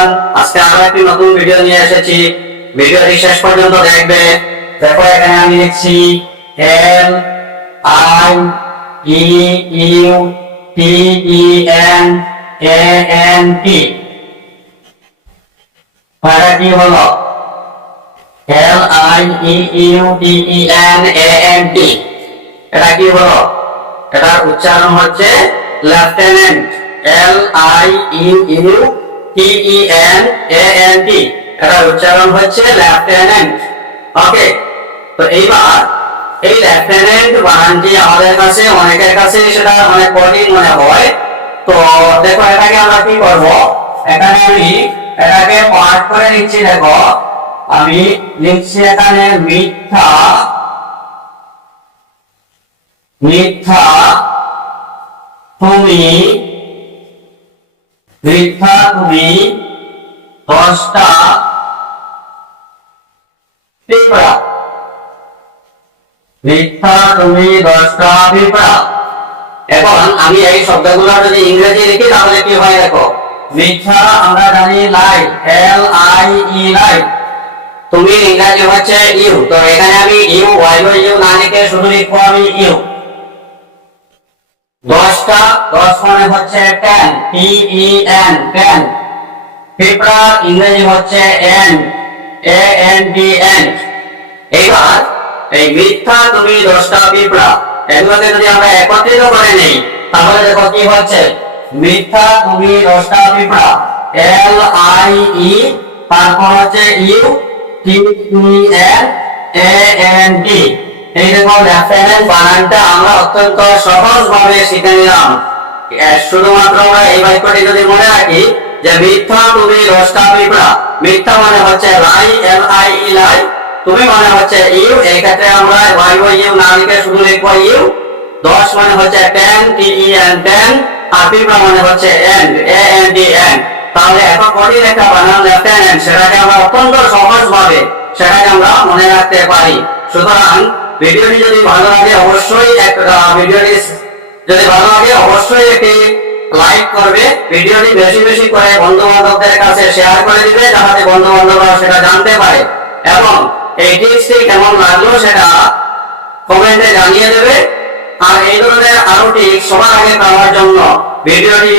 Everyone, আজকে আরো একটি নতুন ভিডিও নিয়ে এসেছি। ভিডিওটি শেষ পর্যন্ত দেখবে। দেখো এখানে আমি লিখছি L I E U T E N A N T. এটা কি হলো? L I E U T E N A N T. এটা কি হলো? এটার উচ্চারণ হচ্ছে lieutenant. L I E U T E N A N T. এটার উচ্চারণ হচ্ছে লেফটেন্যান্ট। ওকে, তো এইবার এই লেফটেন্যান্ট বানানটি আমাদের কাছে অনেকের কাছে সেটা অনেক কঠিন মনে হয়। তো দেখো এটাকে আমরা কি করব, এখানে আমি এটাকে পার্ট করে নিচ্ছি। দেখো আমি লিখছি এখানে মিথ্যা, মিথ্যা তুমি, মিথ্যা তুমি 10টা পিঁপড়া। মিথ্যা তুমি 10টা পিঁপড়া। এখন আমি এই শব্দগুলো যদি ইংরেজি লিখি তাহলে কি হয় দেখো। মিথ্যা আমরা জানি লাই, এল আই ই লাই। তুমি ইংরেজি হচ্ছে ইউ, তো এখানে আমি ইউ ওয়াই ইউ না লিখে শুধু লিখবো আমি ইউ। 10টা, 10 মানে হচ্ছে 10, টি ই এন 10। পিঁপড়া ইংরেজি হচ্ছে N, A N D N. এইবার এই মিথ্যা তুমি 10টা পিঁপড়া, এগুলোকে যদি আমরা একত্রিত করে নেই তাহলে দেখো কি হচ্ছে। মিথ্যা তুমি 10টা পিঁপড়া, এল আই ই, তারপর হচ্ছে U T E N A N T. এই দেখো লেফটেন্যান্ট বানানটা আমরা অত্যন্ত সহজ ভাবে শিখে নিলাম। শুধুমাত্র আমরা এই বাক্যটি যদি মনে রাখি যে মিথ্যা তুমি 10টা পিঁপড়া, মিথ্যা মানে হচ্ছে লাই, এল আই ই লাই, তুমি মানে হচ্ছে ইউ। এই ক্ষেত্রে আমরা ওয়াই ওয়াই ইউ না লিখে শুধু লিখবো ইউ। 10 মানে হচ্ছে 10, টি ই এন 10, আর পিঁপড়া মানে হচ্ছে N, A N D N. তাহলে এত কঠিন একটা বানান লেফটেন্যান্ট, সেটাকে আমরা অত্যন্ত সহজ ভাবে সেটাকে আমরা মনে রাখতে পারি। সুতরাং ভিডিওটি যদি ভালো লাগে অবশ্যই একটি লাইক করবে। ভিডিওটি বেশি বেশি করে বন্ধু বান্ধবদের কাছে শেয়ার করে দিবে, যাতে বন্ধু বান্ধবরা সেটা জানতে পারে। এবং এই টিপসটি কেমন লাগলো সেটা কমেন্টে জানিয়ে দেবে। আর এই ধরনের আরো টিপস সবার আগে পাওয়ার জন্য ভিডিওটি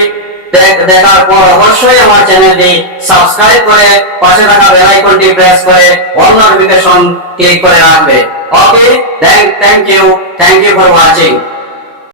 দেখার পর অবশ্যই আমার চ্যানেলটি সাবস্ক্রাইব করে পাশে থাকা বেল আইকনটি প্রেস করে অল নোটিফিকেশন ক্লিক করে রাখবে। ওকে, থ্যাংক ইউ ফর ওয়াচিং।